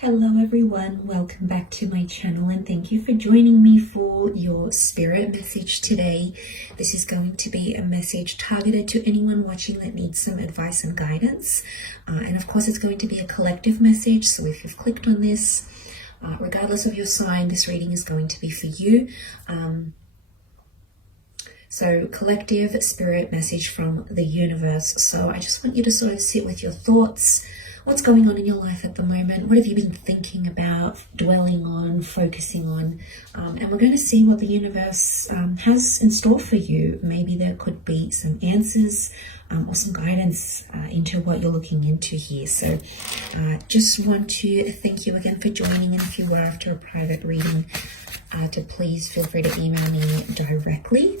Hello everyone, welcome back to my channel and thank you for joining me for your spirit message today. This is going to be a message targeted to anyone watching that needs some advice and guidance. And of course it's going to be a collective message, so if you've clicked on this, regardless of your sign, this reading is going to be for you. So collective spirit message from the universe. So I just want you to sort of sit with your thoughts. What's going on in your life at the moment? What have you been thinking about, dwelling on, focusing on? And we're going to see what the universe has in store for you. Maybe there could be some answers or some guidance into what you're looking into here. So just want to thank you again for joining. And if you were after a private reading, to please feel free to email me directly.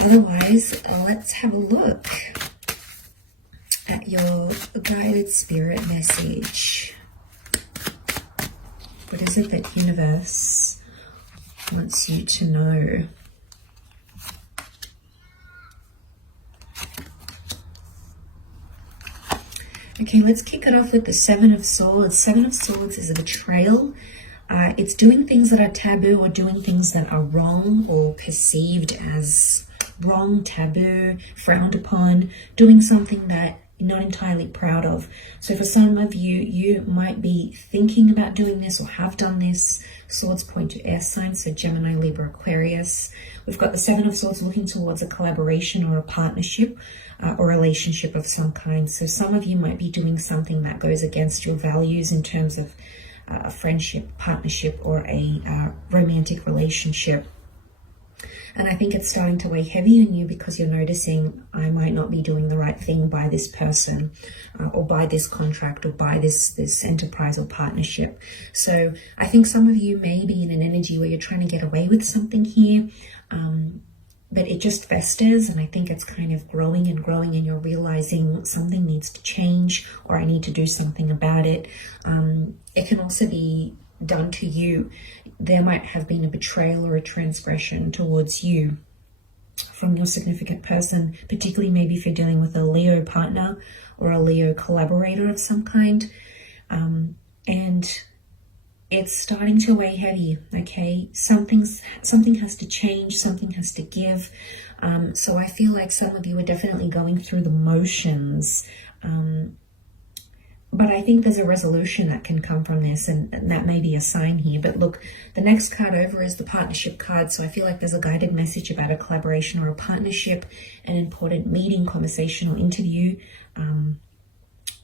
Otherwise, let's have a look at your guided spirit message. What is it that universe wants you to know? Okay, let's kick it off with the Seven of Swords. Seven of Swords is a betrayal. It's doing things that are taboo or doing things that are wrong or perceived as wrong, taboo, frowned upon, doing something that you're not entirely proud of. So for some of you, you might be thinking about doing this or have done this. Swords point to air signs, so Gemini, Libra, Aquarius. We've got the Seven of Swords looking towards a collaboration or a partnership or relationship of some kind. So some of you might be doing something that goes against your values in terms of a friendship, partnership, or a romantic relationship. And I think it's starting to weigh heavy on you because you're noticing, I might not be doing the right thing by this person or by this contract or by this enterprise or partnership. So I think some of you may be in an energy where you're trying to get away with something here, but it just festers, and I think it's kind of growing and growing, and you're realizing something needs to change or I need to do something about it. It can also be done to you. There might have been a betrayal or a transgression towards you from your significant person, particularly maybe if you're dealing with a Leo partner or a Leo collaborator of some kind. And it's starting to weigh heavy, okay? Something has to change, something has to give. So I feel like some of you are definitely going through the motions, but I think there's a resolution that can come from this, and that may be a sign here. But look, the next card over is the partnership card. So I feel like there's a guided message about a collaboration or a partnership, an important meeting, conversation, or interview,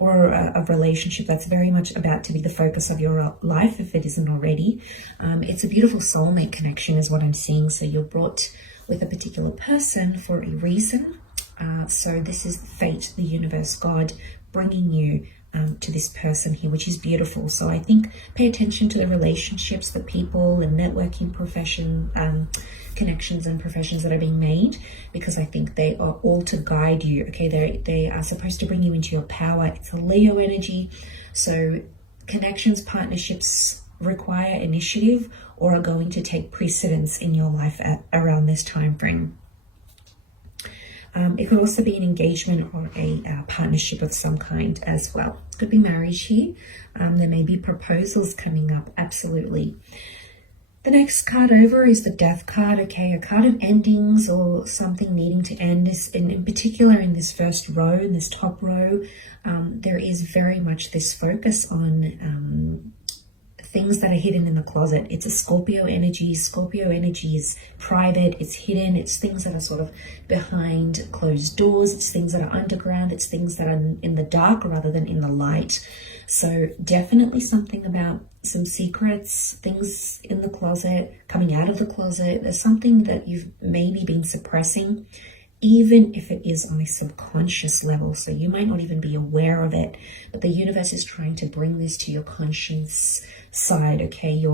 or a relationship that's very much about to be the focus of your life, if it isn't already. It's a beautiful soulmate connection is what I'm seeing. So you're brought with a particular person for a reason. So this is fate, the universe, God bringing you to this person here, which is beautiful. So I think pay attention to the relationships, the people and networking connections and professions that are being made, because I think they are all to guide you. Okay, they are supposed to bring you into your power. It's a Leo energy. So connections, partnerships require initiative or are going to take precedence in your life around this time frame. It could also be an engagement or a partnership of some kind as well. It could be marriage here. There may be proposals coming up, absolutely. The next card over is the Death card, okay, a card of endings or something needing to end. In particular, in this first row, in this top row, there is very much this focus on things that are hidden in the closet. It's a Scorpio energy. Scorpio energy is private, it's hidden, it's things that are sort of behind closed doors, it's things that are underground, it's things that are in the dark rather than in the light. So definitely something about some secrets, things in the closet, coming out of the closet. There's something that you've maybe been suppressing, even if it is on a subconscious level. So you might not even be aware of it, but the universe is trying to bring this to your conscience side, okay?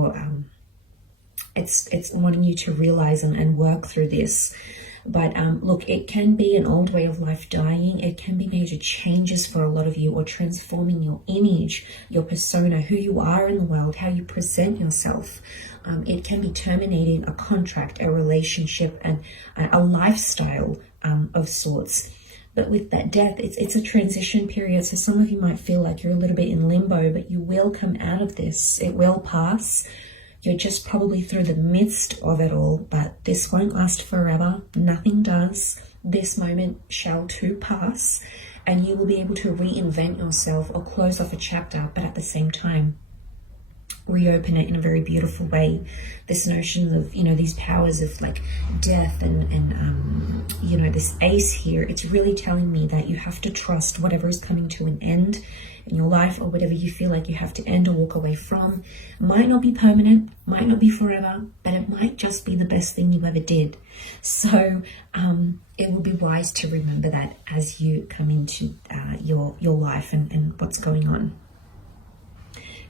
It's wanting you to realize and work through this. But look, it can be an old way of life dying. It can be major changes for a lot of you, or transforming your image, your persona, who you are in the world, how you present yourself. It can be terminating a contract, a relationship, and a lifestyle of sorts. But with that death, it's a transition period. So some of you might feel like you're a little bit in limbo, but you will come out of this. It will pass. You're just probably through the midst of it all, but this won't last forever. Nothing does. This moment shall too pass, and you will be able to reinvent yourself or close off a chapter, but at the same time, reopen it in a very beautiful way. This notion of, you know, these powers of like death and you know, this ace here, it's really telling me that you have to trust whatever is coming to an end in your life, or whatever you feel like you have to end or walk away from. Might not be permanent, might not be forever, but it might just be the best thing you ever did. So it will be wise to remember that as you come into your life and what's going on.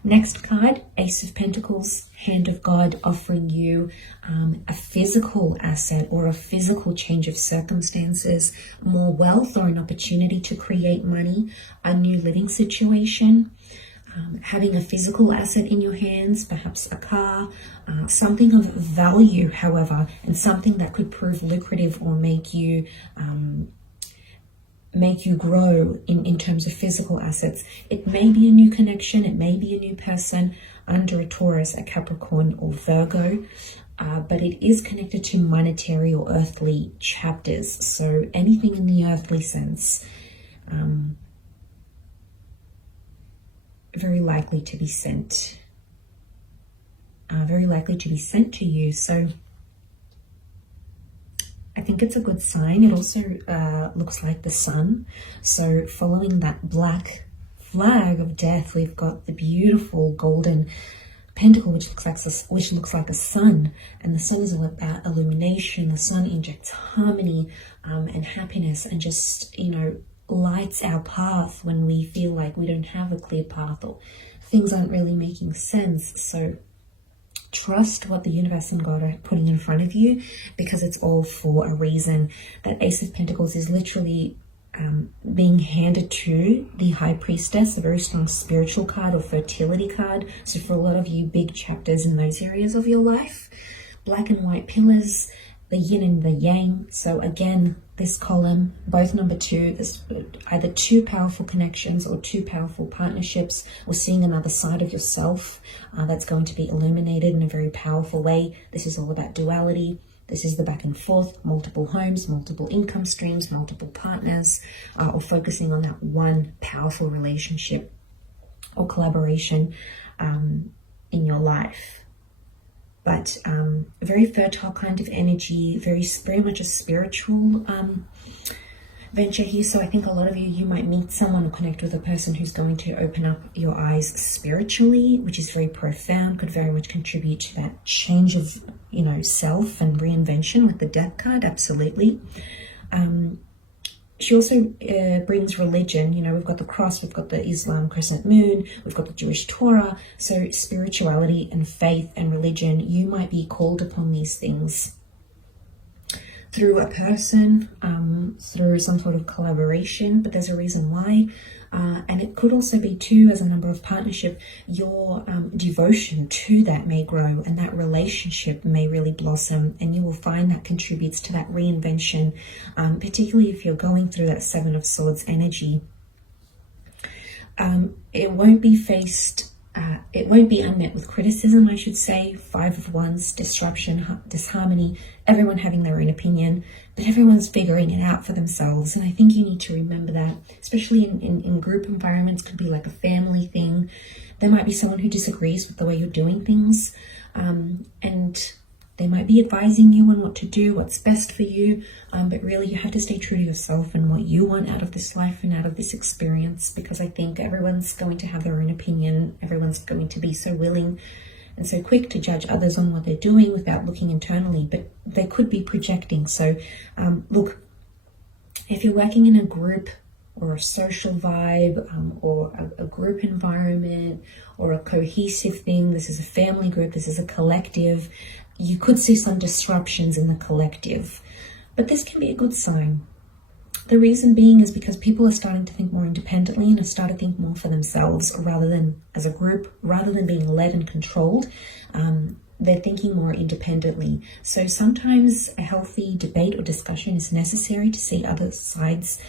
Next card, Ace of Pentacles, Hand of God, offering you a physical asset or a physical change of circumstances, more wealth or an opportunity to create money, a new living situation, having a physical asset in your hands, perhaps a car, something of value, however, and something that could prove lucrative or make you grow in terms of physical assets. It may be a new connection, it may be a new person under a Taurus, a Capricorn, or Virgo, but it is connected to monetary or earthly chapters. So anything in the earthly sense, very likely to be sent to you. So I think it's a good sign. It also looks like the sun. So following that black flag of death, we've got the beautiful golden pentacle, which looks like a sun. And the sun is all about illumination. The sun injects harmony and happiness, and just, you know, lights our path when we feel like we don't have a clear path or things aren't really making sense. So trust what the universe and God are putting in front of you, because it's all for a reason. That Ace of Pentacles is literally being handed to the High Priestess, a very strong spiritual card or fertility card. So for a lot of you, big chapters in those areas of your life. Black and white pillars, the yin and the yang. So again, this column, both number 2, there's either 2 powerful connections or 2 powerful partnerships, or seeing another side of yourself that's going to be illuminated in a very powerful way. This is all about duality. This is the back and forth, multiple homes, multiple income streams, multiple partners, or focusing on that one powerful relationship or collaboration in your life. But a very fertile kind of energy, very much a spiritual venture here. So I think a lot of you might meet someone or connect with a person who's going to open up your eyes spiritually, which is very profound, could very much contribute to that change of, you know, self and reinvention with the Death card, absolutely. She also brings religion. You know, we've got the cross, we've got the Islam crescent moon, we've got the Jewish Torah. So spirituality and faith and religion, you might be called upon these things through a person, through some sort of collaboration, but there's a reason why. And it could also be too, as a number of partnership, your devotion to that may grow, and that relationship may really blossom, and you will find that contributes to that reinvention, particularly if you're going through that 7 of Swords energy. It won't be unmet with criticism, I should say. 5 of Wands, disruption, disharmony, everyone having their own opinion, but everyone's figuring it out for themselves. And I think you need to remember that, especially in group environments. Could be like a family thing. There might be someone who disagrees with the way you're doing things, and they might be advising you on what to do, what's best for you, but really you have to stay true to yourself and what you want out of this life and out of this experience, because I think everyone's going to have their own opinion. Everyone's going to be so willing and so quick to judge others on what they're doing without looking internally, but they could be projecting. So look, if you're working in a group or a social vibe, or a group environment or a cohesive thing, this is a family group, this is a collective, you could see some disruptions in the collective, but this can be a good sign. The reason being is because people are starting to think more independently and have started to think more for themselves rather than as a group, rather than being led and controlled. They're thinking more independently. So sometimes a healthy debate or discussion is necessary to see other sides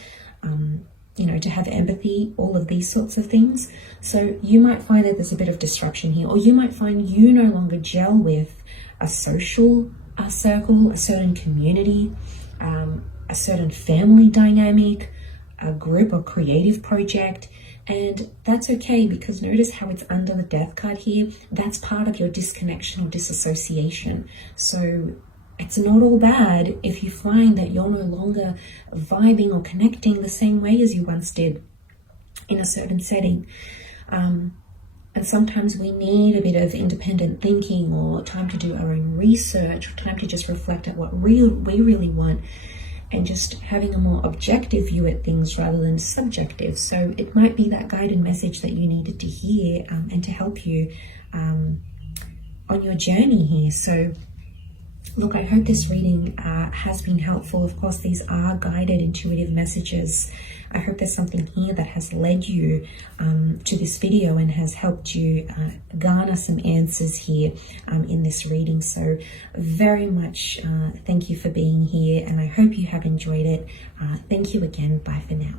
you know, to have empathy, all of these sorts of things. So you might find that there's a bit of disruption here, or you might find you no longer gel with a social circle, a certain community, a certain family dynamic, a group or creative project. And that's okay, because notice how it's under the death card here. That's part of your disconnection or disassociation. So it's not all bad if you find that you're no longer vibing or connecting the same way as you once did in a certain setting. And sometimes we need a bit of independent thinking, or time to do our own research, or time to just reflect at what we really want, and just having a more objective view at things rather than subjective. So it might be that guided message that you needed to hear, and to help you on your journey here. So look, I hope this reading has been helpful. Of course, these are guided intuitive messages. I hope there's something here that has led you to this video and has helped you garner some answers here in this reading. So very much thank you for being here, and I hope you have enjoyed it. Thank you again. Bye for now.